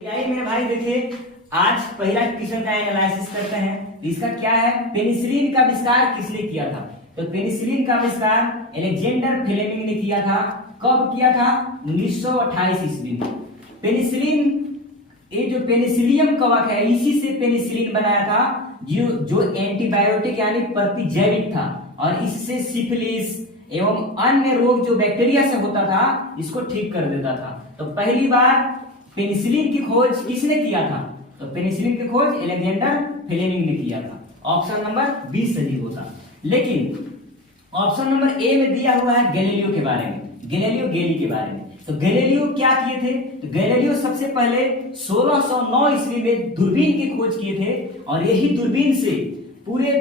मेरे भाई देखिए, आज पहला क्वेश्चन का एनालिसिस करते हैं। इसका क्या है, पेनिसिलिन का आविष्कार किसने किया था? तो पेनिसिलिन का आविष्कार अलेक्जेंडर फ्लेमिंग ने किया था। कब किया था? 1928 ईस्वी में। पेनिसिलिन, ये जो पेनिसिलियम कवक है, इसी से पेनिसिलिन बनाया था, जो एंटीबायोटिक यानी प्रतिजैविक था, और इससे सिफिलिस एवं अन्य रोग जो बैक्टीरिया से होता था, इसको ठीक कर देता था। तो पहली बार पेनिसिलिन की खोज किसने किया था? तो पेनिसिलिन की खोज अलेक्जेंडर फ्लेमिंग ने किया था। ऑप्शन नंबर बी सही होता। लेकिन ऑप्शन नंबर ए में दिया हुआ है गैलीलियो के बारे में, गैलीलियो गेली के बारे में। तो गैलीलियो क्या किए थे? तो गैलीलियो सबसे पहले 1609 ईस्वी में दूरबीन की खोज किए थे, और यही दूरबीन से पूरे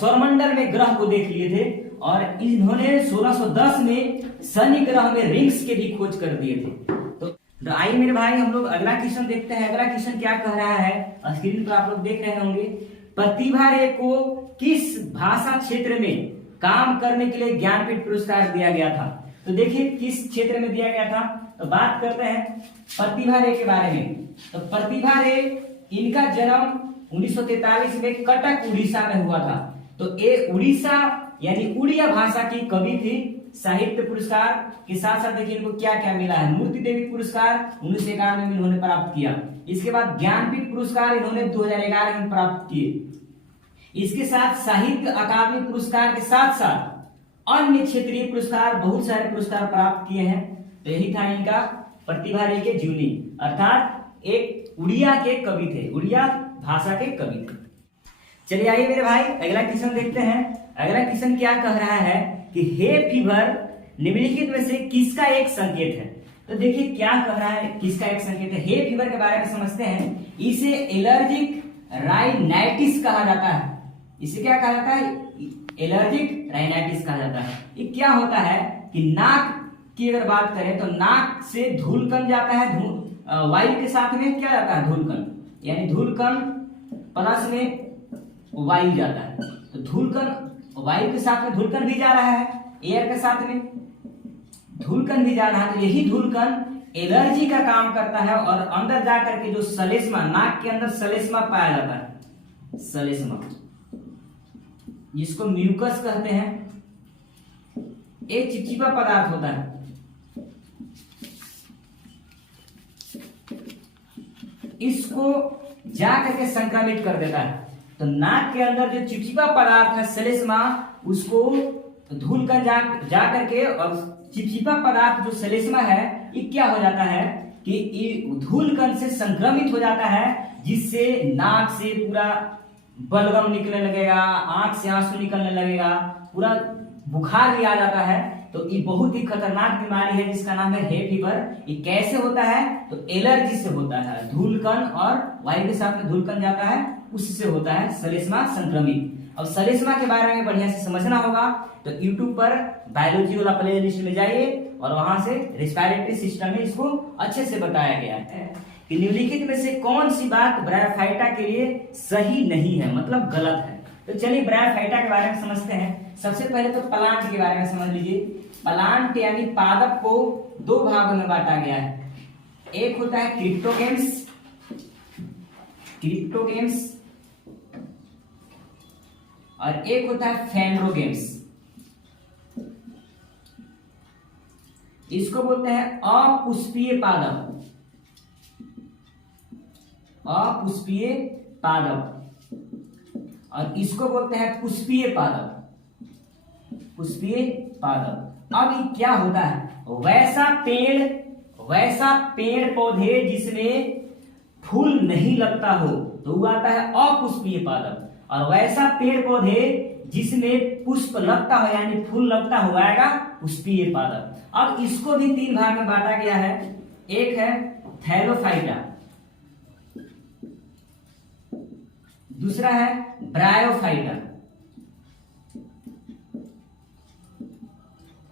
सौरमंडल में ग्रह को देख लिए थे, और इन्होंने 1610 में शनि ग्रह में रिंग्स के भी खोज कर दिए थे। तो आइए मेरे भाई, हम लोग अगला क्वेश्चन देखते हैं। अगला क्वेश्चन क्या कह रहा है, स्क्रीन पर आप लोग देख रहे होंगे। प्रतिभा रे को किस भाषा क्षेत्र में काम करने के लिए ज्ञानपीठ पुरस्कार दिया गया था? तो देखिए किस क्षेत्र में दिया गया था। तो बात करते हैं प्रतिभा रे के बारे में। तो प्रतिभा रे, इनका जन्म 1943 में कटक उड़ीसा में हुआ था। तो ये उड़ीसा यानी उड़िया भाषा की कवि थी। साहित्य पुरस्कार के साथ साथ देखिए इनको क्या क्या मिला है। मूर्ति देवी पुरस्कार 1991 में इन्होंने प्राप्त किया। इसके बाद ज्ञानपीठ पुरस्कार इन्होंने 2011 में प्राप्त किए। इसके साथ साहित्य अकादमी पुरस्कार के साथ साथ अन्य क्षेत्रीय पुरस्कार, बहुत सारे पुरस्कार प्राप्त किए हैं। तो यही था इनका प्रतिभा रे के जीवनी, अर्थात एक उड़िया के कवि थे, उड़िया भाषा के कवि थे। चलिए आइए मेरे भाई, अगला क्वेश्चन देखते हैं। अगला क्वेश्चन क्या कह रहा है कि हे फीवर निम्नलिखित में से किसका एक संकेत है? तो देखिए क्या कह रहा है, किसका एक संकेत है। हे फीवर के बारे में समझते हैं। इसे एलर्जिक राइनाइटिस कहा जाता है। इसे क्या कहा जाता है? एलर्जिक राइनाइटिस कहा जाता है। ये क्या होता है कि नाक की अगर बात करें तो नाक से धूलकण जाता है, वायु के साथ में क्या जाता है? धूलकण, यानी धूलकण प्लस में वायु जाता है। तो धूलकण, वायु के साथ में धूलकण भी जा रहा है, एयर के साथ में धूलकण भी जा रहा है। तो यही धूलकण एलर्जी का काम करता है, और अंदर जा करके जो सलेस्मा, नाक के अंदर सलेस्मा पाया जाता है, सलेस्मा जिसको म्यूकस कहते हैं, एक चिपचिपा पदार्थ होता है। इसको जा करके संक्रमित कर देता है। तो नाक के अंदर जो चिपचिपा पदार्थ है सलेस्मा, उसको धूलकण जा करके, और चिपचिपा पदार्थ जो सलेस्मा है, ये क्या हो जाता है कि ये धूलकण से संक्रमित हो जाता है, जिससे नाक से पूरा बलगम निकलने लगेगा, आंख से आंसू निकलने लगेगा, पूरा बुखार भी आ जाता है। तो ये बहुत ही खतरनाक बीमारी है जिसका नाम है हे फीवर। ये कैसे होता है? तो एलर्जी से होता है। धूलकण और वायु के साथ में धूलकण जाता है, उससे होता है सलेस्मा संक्रमित। अब सलेस्मा के बारे में बढ़िया से समझना होगा, तो YouTube पर बायोलॉजी वाला प्ले लिस्ट में जाइए, और वहां से रेस्पिरेटरी सिस्टम में इसको अच्छे से बताया गया है कि निम्नलिखित में से कौन सी बात ब्रायोफाइटा के लिए सही नहीं है, मतलब गलत है। तो चलिए ब्रायोफाइटा के बारे में समझते हैं। सबसे पहले तो प्लांट के बारे में समझ लीजिए। प्लांट यानी पादप को दो भागों में बांटा गया है। एक होता है क्रिप्टोगेम्स, क्रिप्टोगेम्स, और एक होता है फेनरोगेम्स। इसको बोलते हैं अपुष्पीय पादप, अपुष्पीय पादप, और इसको बोलते हैं पुष्पीय पादप, पुष्पीय पादप। अब ये क्या होता है? वैसा पेड़ पौधे जिसमें फूल नहीं लगता हो, तो वो आता है अपुष्पीय पादप, और वैसा पेड़ पौधे जिसमें पुष्प लगता हो यानी फूल लगता हो, आएगा पुष्पीय पादप। अब इसको भी तीन भाग में बांटा गया है। एक है थैलोफाइटा, दूसरा है ब्रायोफाइटा,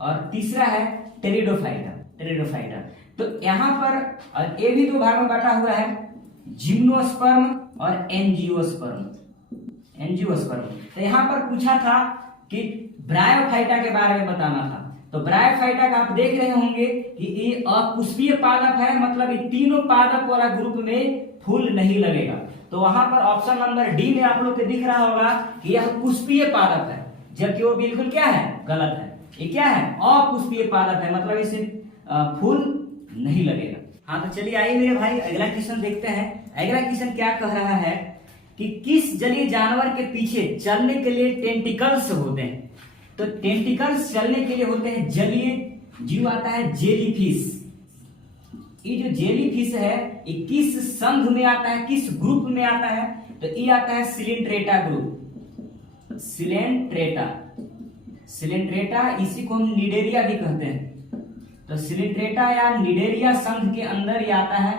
और तीसरा है टेरिडोफाइटा, टेरिडोफाइटा। तो यहां पर ये भी दो भाग में बांटा हुआ है, जिम्नोस्पर्म और एंजियोस्पर्म, एंजियोस्पर्म। तो यहां पर पूछा था कि ब्रायोफाइटा के बारे में बताना था। तो ब्रायोफाइटा का आप देख रहे होंगे कि ये अपुष्पीय पादप है, मतलब ये तीनों पादप वाला ग्रुप में फूल नहीं लगेगा। तो वहां पर ऑप्शन नंबर डी में आप लोग को दिख रहा होगा कि यह पुष्पीय पादप है, जबकि वो बिल्कुल क्या है, गलत है। ये क्या है, अपुष्पीय पादप है, मतलब इसे फूल नहीं लगेगा। हाँ तो चलिए आइए मेरे भाई अगला क्वेश्चन देखते हैं। अगला क्वेश्चन क्या कह रहा है कि किस जलीय जानवर के पीछे चलने के लिए टेंटिकल्स होते हैं। तो टेंटिकल्स चलने के लिए होते हैं जलीय जीव आता है जेलीफिश। ये जो जेलीफिश है ये किस संघ में आता है, किस ग्रुप में आता है, तो ये आता है सिलेंट्रेटा ग्रुप। सिलेंट्रेटा इसी को हम निडेरिया भी कहते हैं। तो सिलेंट्रेटा या निडेरिया संघ के अंदर ये आता है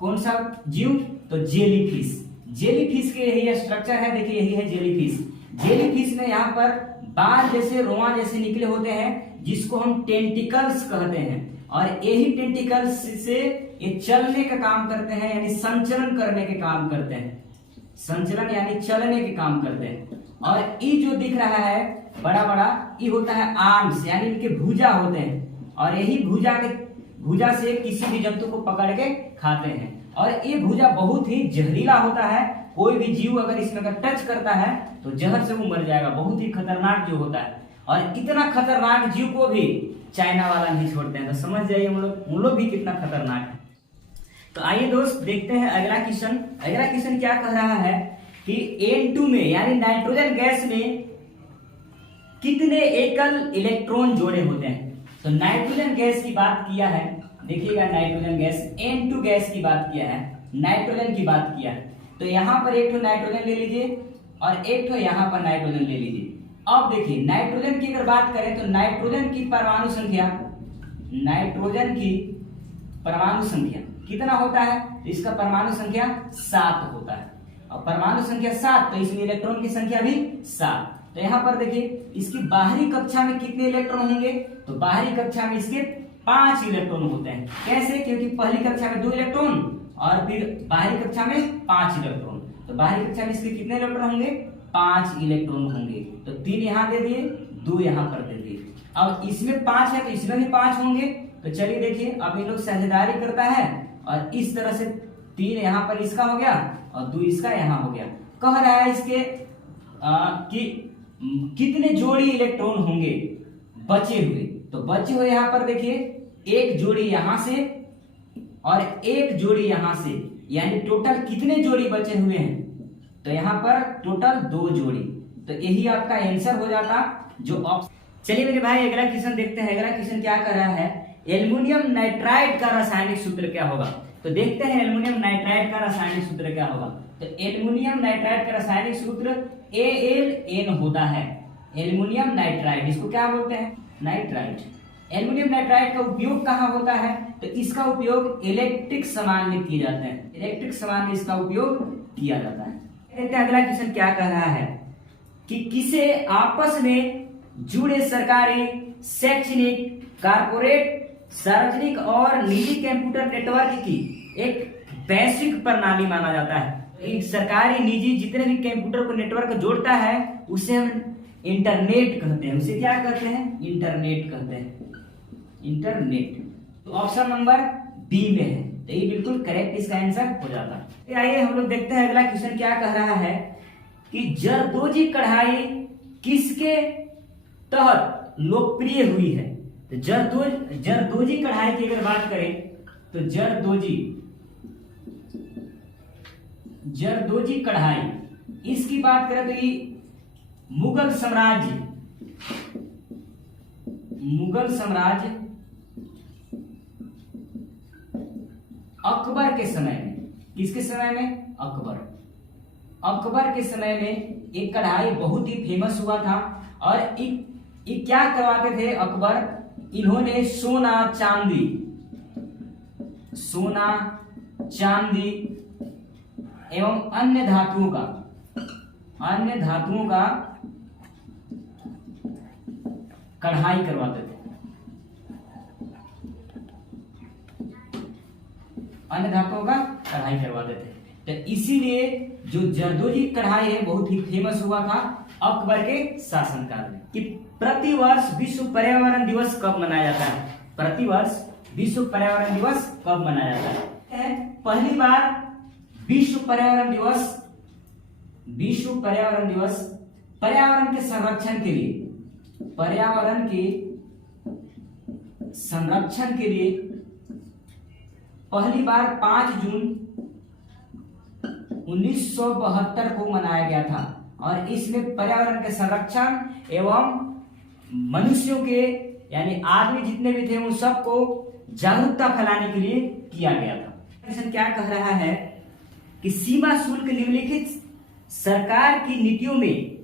कौन सा जीव, तो जेलीफिश। जेलीफिश के यही स्ट्रक्चर है, देखिए यही है जेलीफिश। जेलीफिश में यहाँ पर बाल जैसे रोआ जैसे निकले होते हैं, जिसको हम टेंटिकल्स कहते हैं, और यही टेंटिकल्स से ये चलने का काम करते हैं, यानी संचलन करने के काम करते हैं। संचलन यानी चलने के काम करते हैं। और ये जो दिख रहा है बड़ा बड़ा, ये होता है आर्म्स, यानी इनके भुजा होते हैं, और यही भुजा से किसी भी जंतु को पकड़ के खाते हैं। और ये भुजा बहुत ही जहरीला होता है, कोई भी जीव अगर इसमें अगर टच करता है तो जहर से वो मर जाएगा। बहुत ही खतरनाक जीव होता है, और इतना खतरनाक जीव को भी चाइना वाला नहीं छोड़ते हैं। तो समझ जाइए उन लोग भी कितना खतरनाक है। तो आइए दोस्त देखते हैं अगला क्वेश्चन। अगला क्वेश्चन क्या कह रहा है कि N2 में यानी नाइट्रोजन गैस में कितने एकल इलेक्ट्रॉन जोड़े होते हैं। तो नाइट्रोजन गैस की बात किया है, देखिएगा नाइट्रोजन गैस N2 गैस की बात किया है, नाइट्रोजन की बात किया है। तो यहाँ पर एक तो नाइट्रोजन ले लीजिए और एक तो यहाँ पर नाइट्रोजन ले लीजिए। अब देखिए नाइट्रोजन की अगर बात करें तो नाइट्रोजन की परमाणु संख्या कितना होता है, तो इसका परमाणु संख्या 7 होता है। और परमाणु संख्या 7 तो इसमें इलेक्ट्रॉन की संख्या भी 7। तो यहाँ पर देखिए इसकी बाहरी कक्षा में कितने इलेक्ट्रॉन होंगे, तो बाहरी कक्षा में इसके 5 इलेक्ट्रॉन होते हैं। कैसे, क्योंकि पहली कक्षा में 2 इलेक्ट्रॉन और फिर बाहरी कक्षा में 5 इलेक्ट्रॉन। तो बाहरी कक्षा में इसके कितने इलेक्ट्रॉन होंगे, 5 इलेक्ट्रॉन होंगे। तो 3 यहाँ दे दिए, 2 यहाँ पर दे दिए। अब इसमें 5 है तो इसमें भी 5 होंगे। तो चलिए देखिए अब ये लोग साझेदारी करता है, और इस तरह से 3 यहाँ पर इसका हो गया और 2 इसका यहाँ हो गया। कह रहा है इसके कि कितने जोड़ी इलेक्ट्रॉन होंगे बचे हुए। तो बचे हुए यहाँ पर देखिए एक जोड़ी यहाँ से और एक जोड़ी यहाँ से, यानी टोटल कितने जोड़ी बचे हुए हैं, तो यहाँ पर टोटल 2 जोड़ी। तो यही आपका आंसर हो जाता जो ऑप्शन। चलिए मेरे भाई अगला क्वेश्चन देखते हैं। अगला क्वेश्चन क्या कर रहा है, एल्युमिनियम नाइट्राइड का रासायनिक सूत्र क्या होगा। तो देखते हैं एल्युमिनियम नाइट्राइड का रासायनिक सूत्र क्या होगा। तो एल्युमिनियम नाइट्राइड का रासायनिक सूत्र AlN होता है। एल्युमिनियम नाइट्राइड, इसको क्या बोलते हैं, नाइट्राइड। एल्युमिनियम नाइट्राइड का उपयोग कहाँ होता है, तो इसका उपयोग इलेक्ट्रिक सामान में किए जाते हैं। इलेक्ट्रिक सामान में इसका उपयोग किया जाता है। देखते हैं अगला क्वेश्चन क्या कह रहा है कि किसे आपस में जुड़े सरकारी, शैक्षणिक, कारपोरेट, सार्वजनिक और निजी कंप्यूटर नेटवर्क की एक वैश्विक प्रणाली माना जाता है। एक सरकारी, निजी जितने भी कंप्यूटर को नेटवर्क जोड़ता है उसे हम इंटरनेट कहते हैं। उसे क्या कहते हैं, इंटरनेट कहते हैं, इंटरनेट। तो ऑप्शन नंबर बी में है, तो ये बिल्कुल करेक्ट इसका आंसर हो जाता है। आइए हम लोग देखते हैं अगला क्वेश्चन क्या कह रहा है कि जरदोजी कढ़ाई किसके तहत लोकप्रिय हुई है। तो जरदोजी कढ़ाई की अगर बात करें तो जरदोजी कढ़ाई, इसकी बात करें तो ये मुगल साम्राज्य अकबर के समय में, किसके समय में, अकबर के समय में एक कढ़ाई बहुत ही फेमस हुआ था। और ये क्या करवाते थे अकबर, इन्होंने सोना चांदी एवं अन्य धातुओं का कढ़ाई करवाते थे। अन्य धातुओं का कढ़ाई करवाते थे। तो इसीलिए जो जरदोजी कढ़ाई है बहुत ही फेमस हुआ था अकबर के शासनकाल में। कि प्रतिवर्ष विश्व पर्यावरण दिवस कब मनाया जाता है? प्रतिवर्ष विश्व पर्यावरण दिवस कब मनाया जाता है? पहली बार विश्व पर्यावरण दिवस पर्यावरण के संरक्षण के लिए, पर्यावरण के संरक्षण के लिए पहली बार 5 जून 1972 को मनाया गया था। और इसमें पर्यावरण के संरक्षण एवं मनुष्यों के यानी आदमी जितने भी थे उन सबको जागरूकता फैलाने के लिए किया गया था। क्या कह रहा है कि सीमा शुल्क निम्नलिखित सरकार की नीतियों में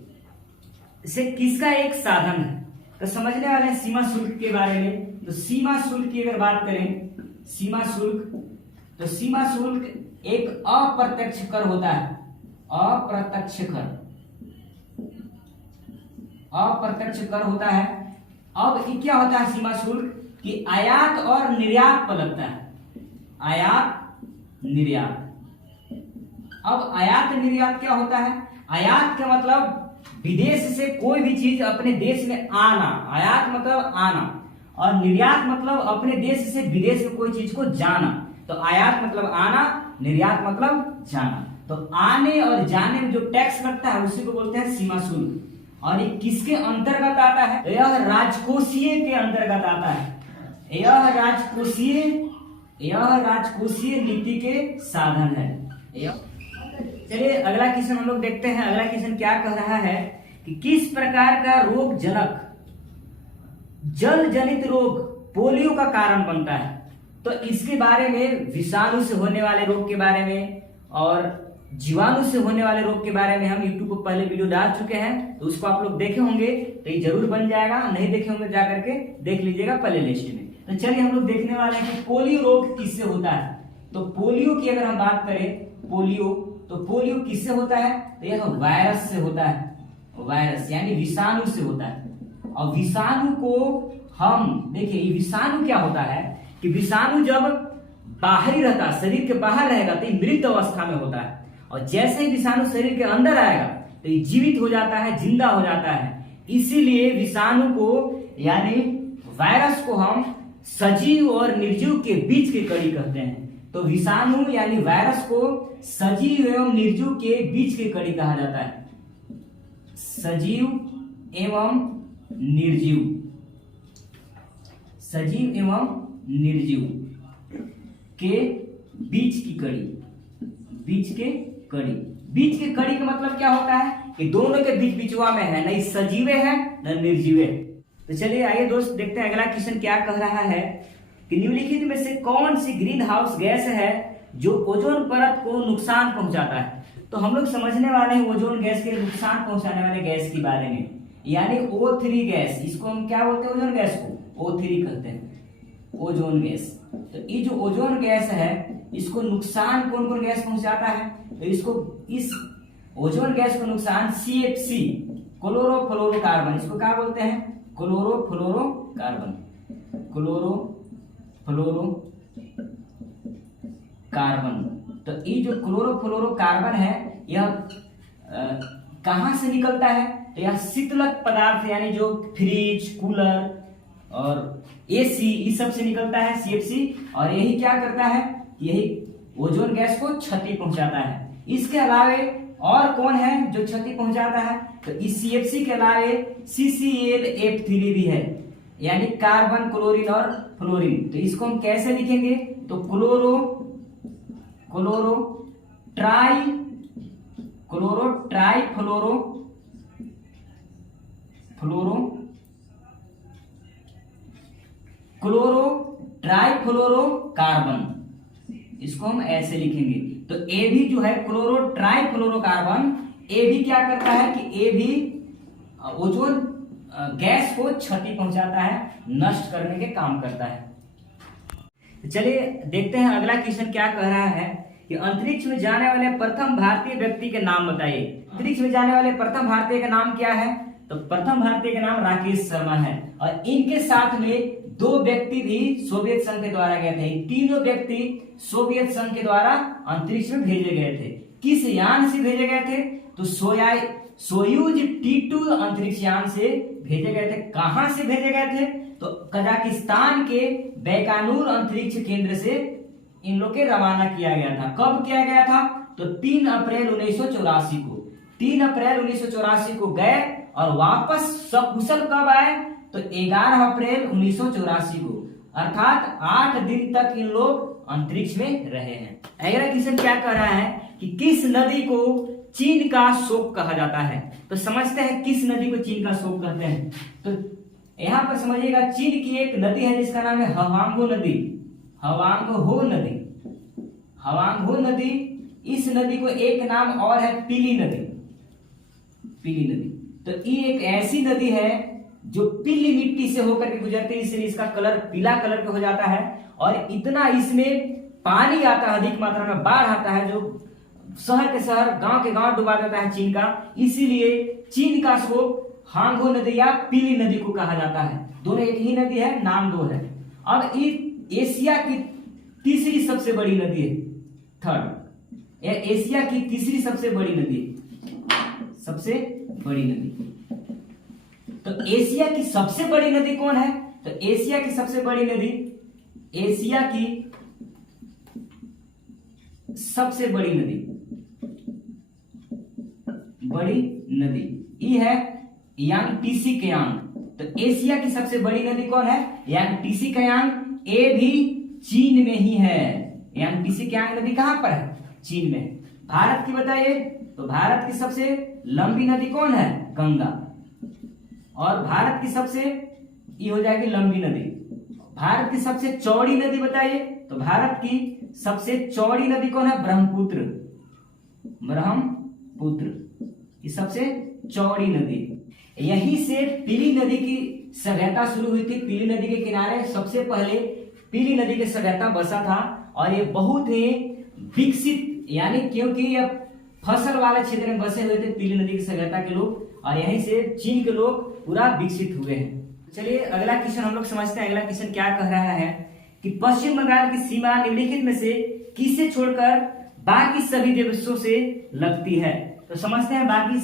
से किसका एक साधन है? तो समझने वाले हैं सीमा शुल्क के बारे में। तो सीमा शुल्क की अगर बात करें, सीमा शुल्क, तो सीमा शुल्क एक अप्रत्यक्ष कर होता है, अप्रत्यक्ष कर होता है। अब ये क्या होता है सीमा शुल्क? कि आयात और निर्यात पर लगता है, आयात निर्यात। अब आयात निर्यात क्या होता है? आयात का मतलब विदेश से कोई भी चीज अपने देश में आना, आयात मतलब आना, और निर्यात मतलब अपने देश से विदेश में कोई चीज को जाना। तो आयात मतलब आना, निर्यात मतलब जाना। तो आने और जाने में जो टैक्स लगता है उसी को बोलते हैं सीमा शुल्क। और ये किसके अंतर्गत आता है? यह राजकोषीय के अंतर्गत आता है। यह राजकोषीय नीति के साधन है। चलिए अगला क्वेश्चन हम लोग देखते हैं। अगला क्वेश्चन क्या कह रहा है कि किस प्रकार का रोग जनक जल जनित रोग पोलियो का कारण बनता है? तो इसके बारे में, विषाणु से होने वाले रोग के बारे में और जीवाणु से होने वाले रोग के बारे में हम YouTube पर पहले वीडियो डाल चुके हैं, तो उसको आप लोग देखे होंगे तो ये जरूर बन जाएगा। नहीं देखे होंगे जाकर के देख लीजिएगा प्ले लिस्ट में। तो चलिए हम लोग देखने वाले हैं कि पोलियो रोग किससे होता है। तो पोलियो की अगर हम बात करें, तो पोलियो किससे होता है? तो यह वायरस से होता है, वायरस यानी विषाणु से होता है। और विषाणु को हम देखिए, ये विषाणु क्या होता है कि विषाणु जब बाहरी रहता है, शरीर के बाहर रहेगा तो ये मृत अवस्था में होता है, और जैसे ही विषाणु शरीर के अंदर आएगा तो ये जीवित हो जाता है, जिंदा हो जाता है। इसीलिए विषाणु को यानी वायरस को हम सजीव और निर्जीव के बीच की कड़ी कहते हैं। तो विषाणु यानी वायरस को सजीव एवं निर्जीव के बीच की कड़ी कहा जाता है, सजीव एवं निर्जीव, सजीव एवं निर्जीव के बीच की कड़ी, बीच के कड़ी का मतलब क्या होता है कि दोनों के बीच बिचवा में है, नहीं सजीवे है न निर्जीवे। तो चलिए आइए दोस्त देखते हैं अगला क्वेश्चन क्या कह रहा है कि निम्नलिखित में से कौन सी ग्रीन हाउस गैस है जो ओजोन परत को नुकसान पहुंचाता है? तो हम लोग समझने वाले हैं ओजोन गैस के नुकसान पहुंचाने वाले गैस के बारे में, यानी O3 गैस। इसको हम क्या बोलते हैं? ओजोन गैस को O3 कहते हैं, ओजोन गैस। तो ये जो ओजोन गैस है इसको नुकसान कौन कौन गैस पहुंचाता है? तो इसको, इस ओजोन गैस को नुकसान CFC, क्लोरोफ्लोरोकार्बन, इसको क्या बोलते हैं? क्लोरोफ्लोरोकार्बन, तो ये जो क्लोरोफ्लोरोकार्बन है यह कहां से निकलता है? तो यह शीतलक पदार्थ यानी जो फ्रिज, कूलर और AC इस सब से निकलता है CFC। और यही क्या करता है? यही ओजोन गैस को क्षति पहुंचाता है। इसके अलावे और कौन है जो क्षति पहुंचाता है? तो इस CFC के अलावे CClF3 भी है, यानी कार्बन, क्लोरीन और फ्लोरीन। तो इसको हम कैसे लिखेंगे? तो क्लोरोट्राइफ्लोरोकार्बन, इसको हम ऐसे लिखेंगे। तो ए भी जो है क्लोरोट्राइफ्लोरोकार्बन, ए भी क्या करता है कि ए भी ओजोन गैस को क्षति पहुंचाता है, नष्ट करने के काम करता है। चलिए देखते हैं अगला क्वेश्चन क्या कह रहा है कि अंतरिक्ष में जाने वाले प्रथम भारतीय व्यक्ति के नाम बताइए। अंतरिक्ष में जाने वाले प्रथम भारतीय का नाम क्या है? तो प्रथम भारतीय का नाम राकेश शर्मा है। और इनके साथ में 2 व्यक्ति भी सोवियत संघ के द्वारा गए थे। तीनों व्यक्ति सोवियत संघ के द्वारा अंतरिक्ष में भेजे गए थे। किस यान से भेजे गए थे? तो सोयूज T2 अंतरिक्ष यान से भेजे गए थे। कहां से भेजे गए थे? तो कजाकिस्तान के बैकानूर अंतरिक्ष केंद्र से इन लोग के रवाना किया गया था। कब किया गया था? तो 3 अप्रैल 1984 को। 3 अप्रैल 1984 को गए और वापस सकुशल कब आए? तो 11 अप्रैल 1984 को, अर्थात 8 दिन तक इन लोग अंतरिक्ष में रहे हैं। अगला क्वेश्चन क्या कह रहा है कि किस नदी को चीन का शोक कहा जाता है? तो समझते हैं किस नदी को चीन का शोक कहते हैं। तो यहाँ पर समझिएगा, चीन की एक नदी है जिसका नाम है हवांगो नदी। हवांगहो नदी, हवांगहो नदी। इस नदी को एक नाम और है पीली नदी। पीली नदी तो ये एक ऐसी नदी है जो पीली मिट्टी से होकर के गुजरती है, इसलिए इसका कलर पीला कलर का हो जाता है। और इतना इसमें पानी आता है, अधिक मात्रा में बाढ़ आता है, जो शहर के शहर, गांव के गांव डुबा देता है चीन का। इसीलिए चीन का शोक हांगो नदी या पीली नदी को कहा जाता है। दोनों एक ही नदी है, नाम 2 है। अब एशिया की तीसरी सबसे बड़ी नदी है, थर्ड। यह एशिया की तीसरी सबसे बड़ी नदी है, सबसे बड़ी नदी। तो एशिया की सबसे बड़ी नदी कौन है? तो एशिया की सबसे बड़ी नदी, एशिया की सबसे बड़ी नदी, बड़ी नदी ये है यांगटीसी कयांग। तो एशिया की सबसे बड़ी नदी कौन है? यांगटीसी कयांग। ये भी चीन में ही है। यांगटीसी कयांग नदी कहां पर है? चीन में। भारत की बताइए, तो भारत की सबसे लंबी नदी कौन है? गंगा। और भारत की सबसे, ये हो जाएगी लंबी नदी। भारत की सबसे चौड़ी नदी बताइए, तो भारत की सबसे चौड़ी नदी कौन है? ब्रह्मपुत्र। ब्रह्मपुत्र ये सबसे चौड़ी नदी। यहीं से पीली नदी की सभ्यता शुरू हुई थी। पीली नदी के किनारे सबसे पहले पीली नदी की सभ्यता बसा था। और ये बहुत ही विकसित, यानी क्योंकि यह फसल वाले क्षेत्र में बसे हुए थे पीली नदी की सभ्यता के लोग, और यहीं से चीन के लोग पूरा विकसित हुए हैं। चलिए अगला क्वेश्चन हम लोग समझते हैं। अगला क्वेश्चन क्या कह रहा है कि पश्चिम बंगाल की सीमा निम्नलिखित में से किसे छोड़कर बाकी सभी देशों से लगती है? तो समझते हैं बाकी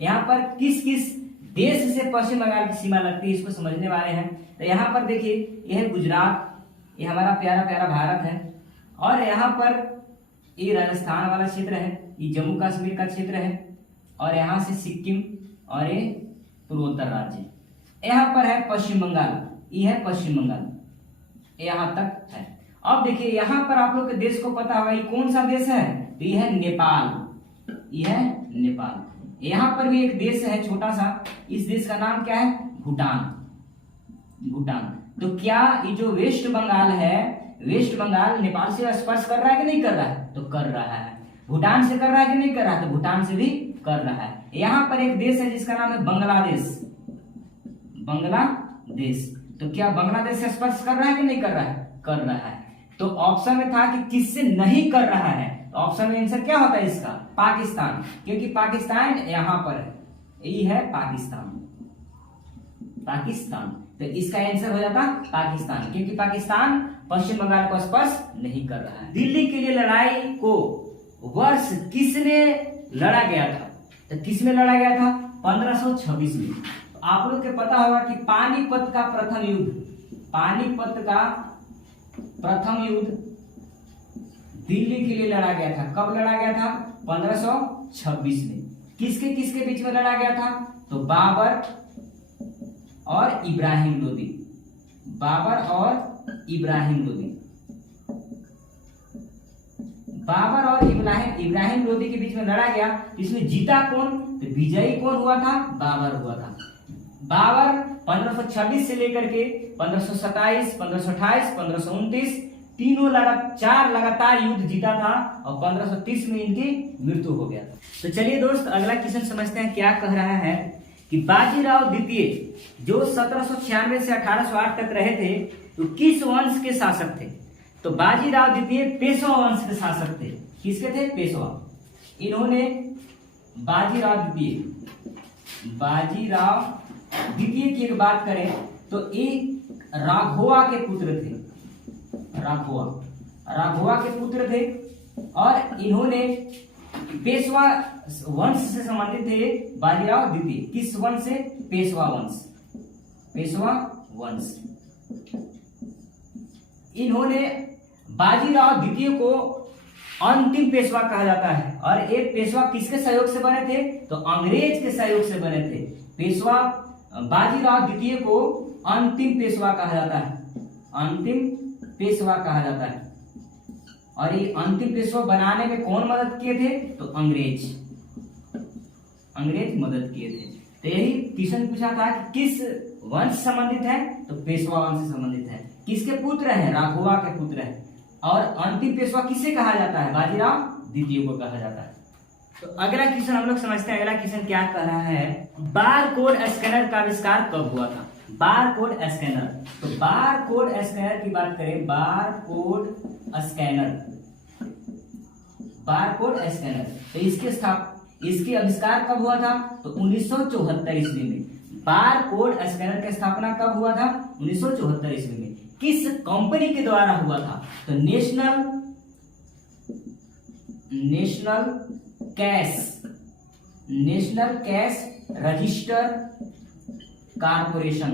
यहाँ पर किस किस देश से पश्चिम बंगाल की सीमा लगती है, इसको समझने वाले हैं। तो यहाँ पर देखिए, यह है गुजरात, ये हमारा प्यारा प्यारा भारत है। और यहाँ पर ये राजस्थान वाला क्षेत्र है, ये जम्मू कश्मीर का क्षेत्र है, और यहाँ से सिक्किम, और ये पूर्वोत्तर राज्य। यहाँ पर है पश्चिम बंगाल, ये है पश्चिम बंगाल, यहाँ तक है। अब देखिए यहाँ पर आप लोग के देश को पता होगा ये कौन सा देश है? तो ये है नेपाल। ये है नेपाल। यहाँ पर भी एक देश है छोटा सा, इस देश का नाम क्या है? भूटान। भूटान। तो क्या ये जो वेस्ट बंगाल है, वेस्ट बंगाल नेपाल से स्पर्श कर रहा है कि नहीं कर रहा है? तो कर रहा है। भूटान से कर रहा है कि नहीं कर रहा है? तो भूटान से भी कर रहा है। यहाँ पर एक देश है जिसका नाम है बांग्लादेश। बांग्लादेश। तो क्या बांग्लादेश से स्पर्श कर रहा है कि नहीं कर रहा है? कर रहा है। तो ऑप्शन में था कि किससे नहीं कर रहा है, तो ऑप्शन में आंसर क्या होता है इसका? पाकिस्तान, क्योंकि पाकिस्तान यहाँ पर है, ये है पाकिस्तान। पाकिस्तान, तो इसका आंसर हो जाता पाकिस्तान, क्योंकि पाकिस्तान पश्चिम बंगाल को स्पर्श नहीं कर रहा है। दिल्ली के लिए लड़ाई को वर्ष किसने लड़ा गया था? तो किसमें लड़ा गया था? 1526 में। तो आप लोग को पता होगा कि पानीपत का प्रथम युद्ध, पानीपत का प्रथम युद्ध दिल्ली के लिए लड़ा गया था। कब लड़ा गया था? 1526 में। किसके किसके बीच में लड़ा गया था? तो बाबर और इब्राहिम लोदी। बाबर और इब्राहिम लोदी। बाबर और इब्राहिम लोदी के बीच में लड़ा गया। इसमें जीता कौन? तो विजयी कौन हुआ था? बाबर हुआ था। बाबर 1526 से लेकर के 1527, 1528, 1529 तीनों चार लगातार युद्ध जीता था, और 1530 में इनकी मृत्यु हो गया था। तो चलिए दोस्त अगला क्वेश्चन समझते हैं। क्या कह रहा है कि बाजीराव द्वितीय जो 1796 से 1808 तक रहे थे, तो किस वंश के शासक थे? तो बाजीराव द्वितीय पेशवा वंश के शासक थे। किसके थे? पेशवा। इन्होंने बाजीराव द्वितीय की एक बात करें तो एक राघोआ के पुत्र थे। राघोआ के पुत्र थे और इन्होंने पेशवा वंश से संबंधित थे बाजीराव द्वितीय। किस वंश से? पेशवा वंश। इन्होंने बाजीराव द्वितीय को अंतिम पेशवा कहा जाता है। और एक पेशवा किसके सहयोग से बने थे? तो अंग्रेज के सहयोग से बने थे। पेशवा बाजीराव द्वितीय को अंतिम पेशवा कहा जाता है। और ये अंतिम पेशवा बनाने में कौन मदद किए थे? तो अंग्रेज मदद किए थे। तो यही क्वेश्चन पूछा था कि किस वंश संबंधित है? तो पेशवा वंश से संबंधित है। किसके पुत्र है? राघोआ के पुत्र है। और अंतिम पेशवा किसे कहा जाता है? बाजीराव द्वितीय को कहा जाता है। तो अगला क्वेश्चन हम लोग समझते हैं। अगला क्वेश्चन क्या कह रहा है? बारकोड स्कैनर का आविष्कार कब हुआ था? Barcode scanner. तो बारकोड स्कैनर की बात करें, बारकोड स्कैनर तो इसके आविष्कार कब हुआ था? तो 1974 ईस्वी में। बारकोड स्कैनर की स्थापना कब हुआ था? 1974 ईस्वी में। किस कंपनी के द्वारा हुआ था? तो नेशनल कैश रजिस्टर कारपोरेशन।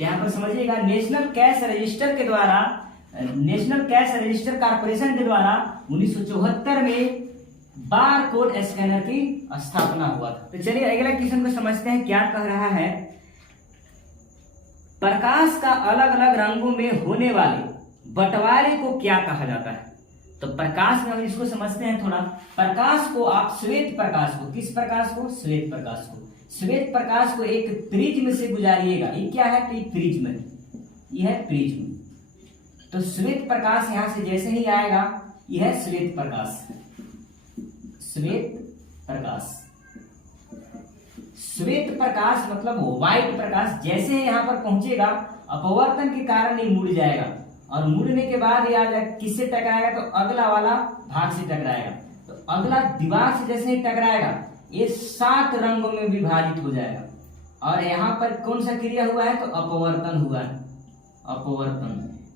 यहां पर समझिएगा, नेशनल कैश रजिस्टर कारपोरेशन के द्वारा 1974 में बारकोड स्कैनर की स्थापना हुआ था। तो चलिए अगला क्वेश्चन को समझते हैं। क्या कह रहा है? प्रकाश का अलग अलग रंगों में होने वाले बंटवारे को क्या कहा जाता है? तो प्रकाश में हम इसको समझते हैं थोड़ा। प्रकाश को आप श्वेत प्रकाश को, किस प्रकाश को? श्वेत प्रकाश को एक प्रिज्म से गुजारिएगा। ये क्या है? तो ये प्रिज्म है, यह है प्रिज्म। तो श्वेत प्रकाश यहां से जैसे ही आएगा, यह है श्वेत प्रकाश मतलब व्हाइट प्रकाश। जैसे ही यहां पर पहुंचेगा, अपवर्तन के कारण ये मुड़ जाएगा और मुड़ने के बाद ये आ जाए किससे टकराएगा? तो अगला वाला भाग से टकराएगा। तो अगला दीवार से जैसे ही टकराएगा, ये 7 रंगों में विभाजित हो जाएगा। और यहाँ पर कौन सा क्रिया हुआ है? तो अपवर्तन हुआ है,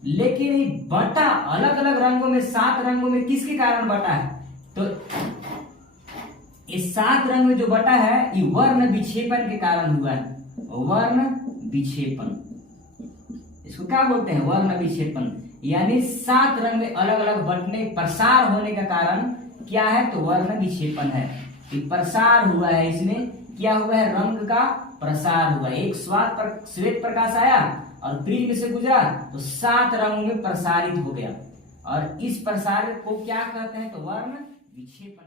लेकिन ये बटा अलग अलग रंगों में, 7 रंगों में किसके कारण बटा है? तो इस 7 रंग में जो बटा है, ये वर्ण विक्षेपण के कारण हुआ है। वर्ण विक्षेपण, इसको क्या बोलते हैं? वर्ण विक्षेपण। यानी 7 रंग में अलग अलग बटने, प्रसार होने का कारण क्या है? तो वर्ण विक्षेपण है। प्रसार हुआ है, इसमें क्या हुआ है? रंग का प्रसार हुआ। एक श्वेत प्रकाश आया और प्रिज्म से गुजरा तो 7 रंगों में प्रसारित हो गया। और इस प्रसार को क्या कहते हैं? तो वर्ण विक्षेपण।